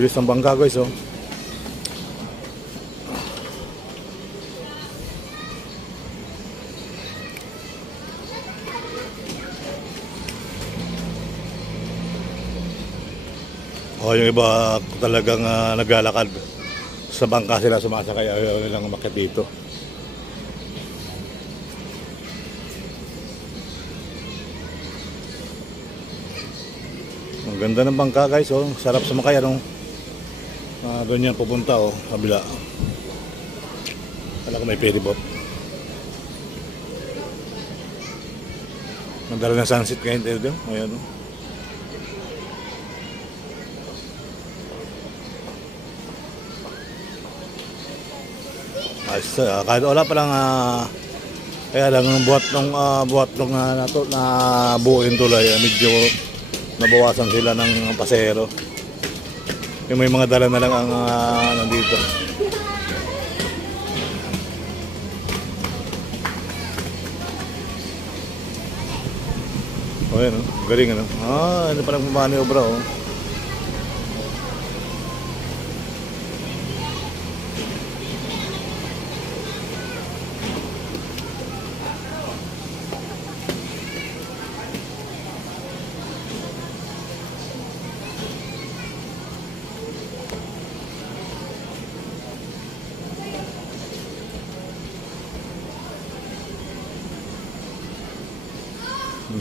Bilis ng bangka guys, oh. Oh, yung iba talagang naglalakad sa bangka sila sumasakay, ayaw nilang umakyat dito. Ang ganda ng bangka guys, oh. Sarap sumakay, ano. Doon yan pupunta, oh, kabila. Kala ko may ferryboat. Mandala na sunset ngayon tayo doon. Ayan, oh. Kahit wala pa lang kaya lang ng buhat nung na buo yung tulay, medyo nabawasan sila ng pasahero. Yung may mga dala na lang ang nandito. Oh, yan, oh. Galing, ano. Ano palang maniobra, oh.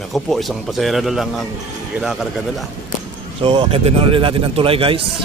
Ako po, isang pasahero na lang ang kinakarga nila. So, akitin na rin natin ang tulay guys.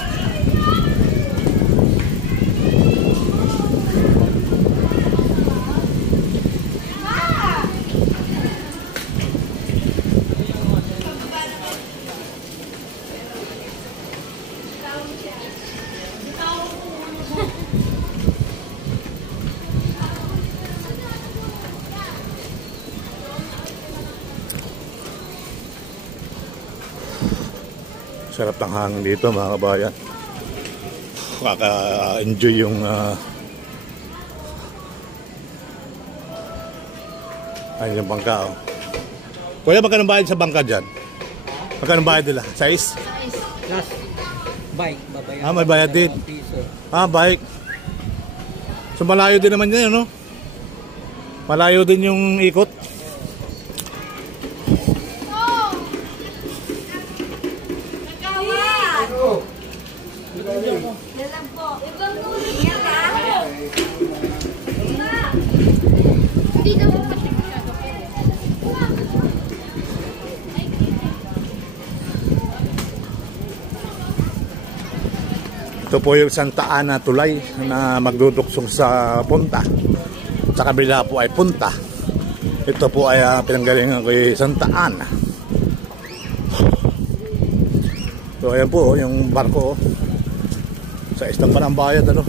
Sarap ng hangin dito mga kabayan. Kaka-enjoy yung ayun yung bangka, oh. Kuya, magkano bayad sa bangka dyan? Magkano bayad nila? Size? Plus bike, babayaran. May bayad din. Bike. So malayo din naman yan, no? Malayo din yung ikot. Ito po yung Santa Ana tulay na magduduksong sa punta. Sa kabila po ay punta. Ito po ay pinanggalingan ko yung Santa Ana. So ayan po yung barko, oh. Sa isang parang bayad, ano.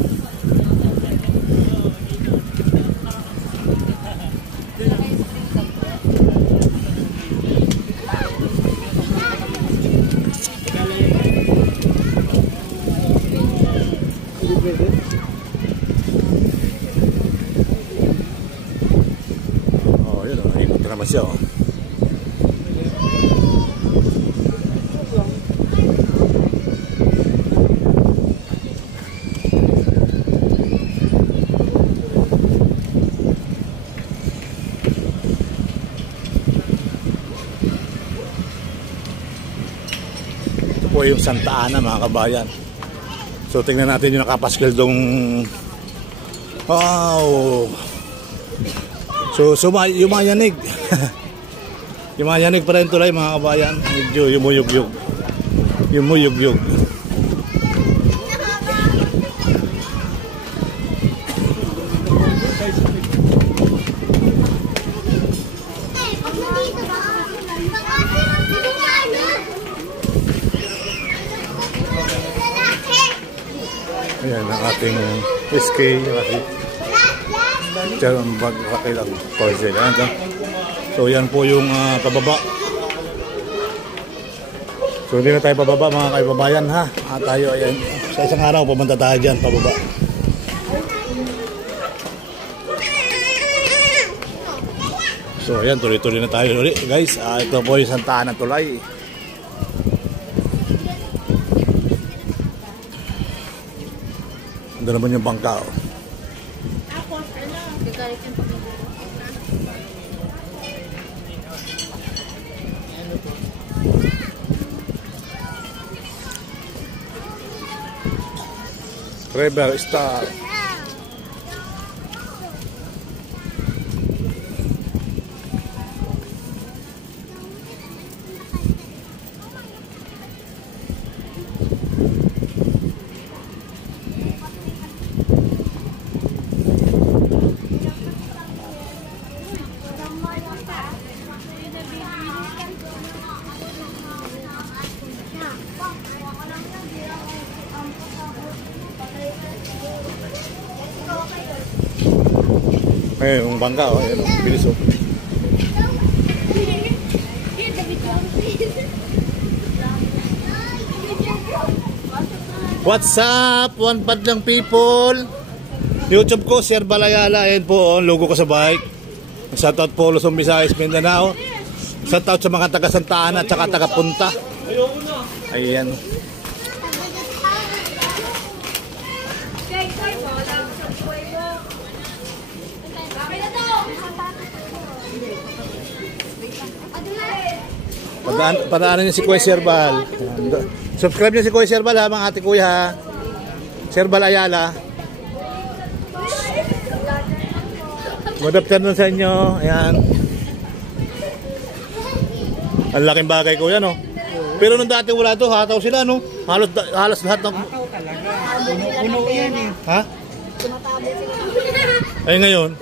Oh, yun, oh. Ikot na naman siya, oh. Po yung Santa Ana mga kabayan. So tingnan natin yung nakapaskil dong. Wow. So yumayanig. Yumayanig pa rin tulay mga kabayan. Medyo yumuyug-yug. Yumuyug-yug. Ayan ang ating SK, yung bagkakilang parcel. So yan po yung pababa. So hindi na tayo pababa mga kaibabayan, ha. Tayo ayan, sa isang araw pumunta tayo dyan pababa. So ayan, tuloy-tuloy na tayo ulit guys. Ito po yung Santa Ana Tulay. Ando naman yung bangka. Oh. River Star. Eh, yung bangka, oh, ayan, oh, bilis, oh. What's up, one pad lang people? YouTube ko, Sir Balayala, ayan po, oh, logo ko sa bike. Shoutout po, Luzon, Visayas, Mindanao. Shoutout sa mga taga Santa Ana at saka taga Punta. Ayan. Padaanan niyo si Kuya Serbal. Subscribe niyo si Kuya Serbal ha, mga ate kuya ha. Serbal Ayala. Good afternoon sa inyo. Ayan. Ang laking bagay kuya, no? Pero nung dati wala to, hataw sila, no? Halos lahat ng... Hataw talaga. Puno yan eh. Ha? Ay ngayon,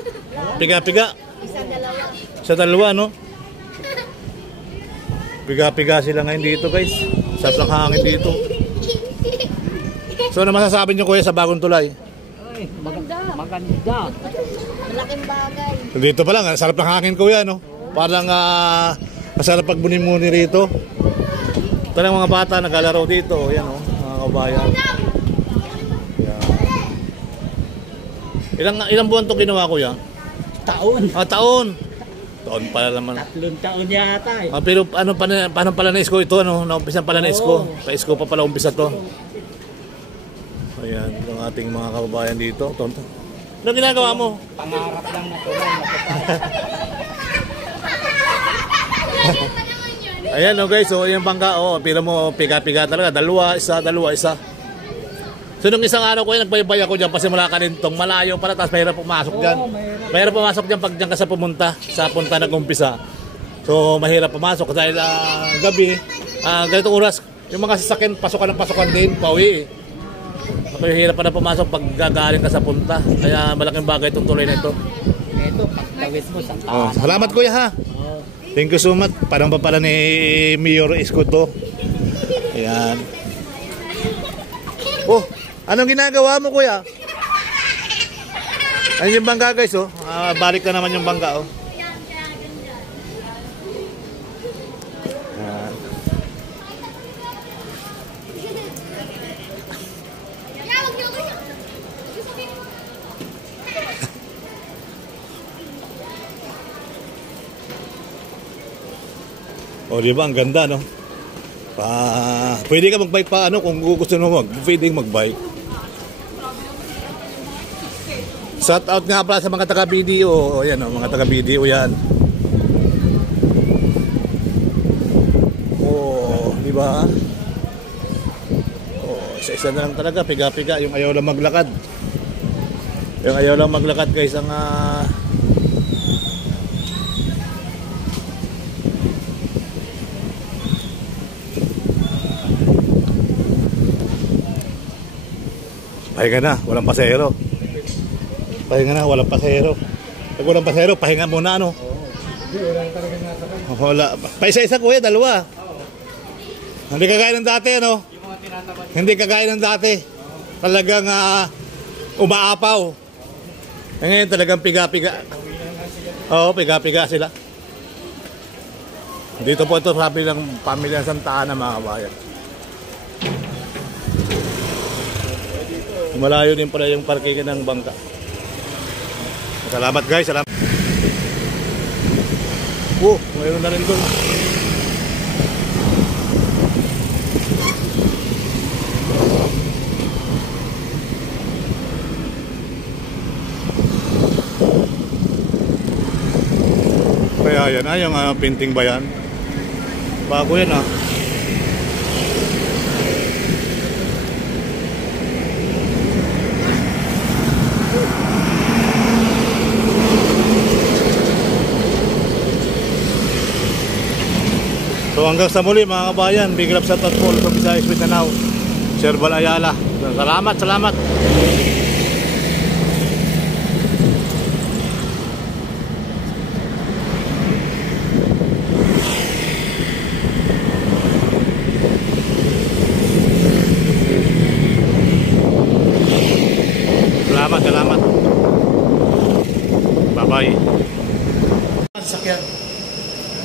piga-piga. Sa dalawa, no? Piga-piga sila ngayon dito guys. Sarap ng hangin dito. So ano masasabi niyo kuya sa bagong tulay? Ay, maganda. Malaking bagay. Dito pa lang, sarap ng hangin kuya, no? Parang masarap pagbuni-muni rito. Ito lang mga bata naglalaro dito. Yan, oh, mga kabayan. Ilang buwan to ginawa kuya? Taon. Taon. Taon pala naman. 3 taon yata eh. Pero paano pala na-isko ito, ano? Naumpisan pala na-isko. Pa-isko pa pala umpisa to. Ayan, ang ating mga kababayan dito. Tonto. Ano ginagawa mo? Pangarap lang na tuloy. Ayan, oh guys, so yung bangka, oh, pila mo, piga-piga talaga. Dalawa, isa. So nung isang araw ko yan, nagbaybay ako dyan pasimula Kanintong. Malayo pala, tapos mahirap pumasok dyan. Mahirap pumasok dyan pag dyan ka sa pumunta. Sa punta nag-umpisa. So mahirap pumasok dahil gabi, ganitong oras, yung mga sasakyan, pasokan din, pauwi eh. Mahirap pa na pumasok pag gagaling ka sa punta. Kaya malaking bagay itong tuloy na ito. Ito, pagtawid mo sa taas. Salamat kuya ha. Thank you so much. Parang pa pala ni Mayor Isko to. Ayan. Oh, anong ginagawa mo kuya? Ayun yung bangka guys, oh. Balik na naman yung bangka, oh. Ayan. Oh, di ba? Ang ganda, no? Pwede ka mag-bike pa, ano, kung gusto mo pwede mag-bike. Shout out nga pala sa mga taga-BDO. Ayan, oh, mga taga-BDO yan. Oh, di ba? Oh, isa-isa na lang talaga, piga-piga. Yung ayaw lang maglakad. Yung ayaw lang maglakad guys, ang pahinga na, walang pasahero. Pahinga na, walang pasahero. Pag walang pasahero, pahinga muna, ano? Wala. Paisa-isa kuya, dalawa. Hindi kagaya ng dati, ano? Hindi kagaya ng dati. Talagang umaapaw. Ngayon talagang piga-piga. Oo, piga-piga sila. Dito po ito, sabi ng pamilya Santa Ana, mga kabayan. Malayo din pala yung parkingan ng bangka. Salamat guys, salamat. Oh, mayroon na rin doon. Kaya yan, yung painting ba yan? Bago yan ah. So hanggang sa muli mga kabayan, big love sa Tatpol from Visayas Mindanao, Sir Bal Ayala. Salamat, salamat. Salamat, salamat. Bye-bye. Sakyan.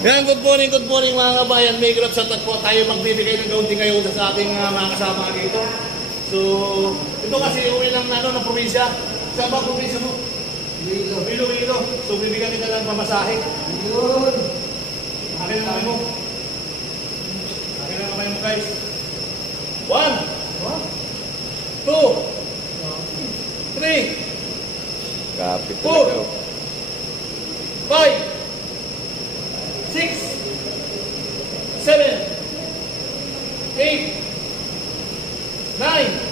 Yan, good morning mga kabayan. May grab sa Tatpo. Tayo magbibigay ng kaunti ngayon sa ating mga kasama dito. So, ito kasi uwi ng probinsya. Saan ba probinsya mo? Iloilo. So, bibigyan kita ng pamasahe. Akin ang kamay mo. Akin ang kamay mo guys. 1 2 3 Kapit 4 talaga. 5 6 7 8 9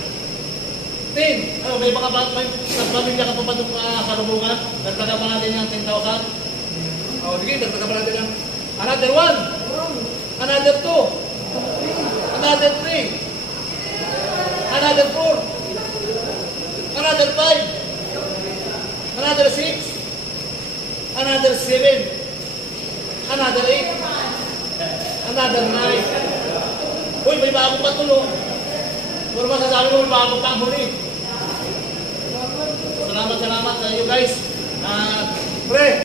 10. Ano, may mga pamilya ka pa ba itong karubungan? Dagdagan pa natin yung 10,000. O, sige, dagdagan pa natin yung another 1, another 2, another 3, another 4, another 5, another 6, another 7, another 8, another 9. Uy, may bagong patulong. Pero masasabi mo, may bagong pang huli. Salamat sa iyo guys. Pre!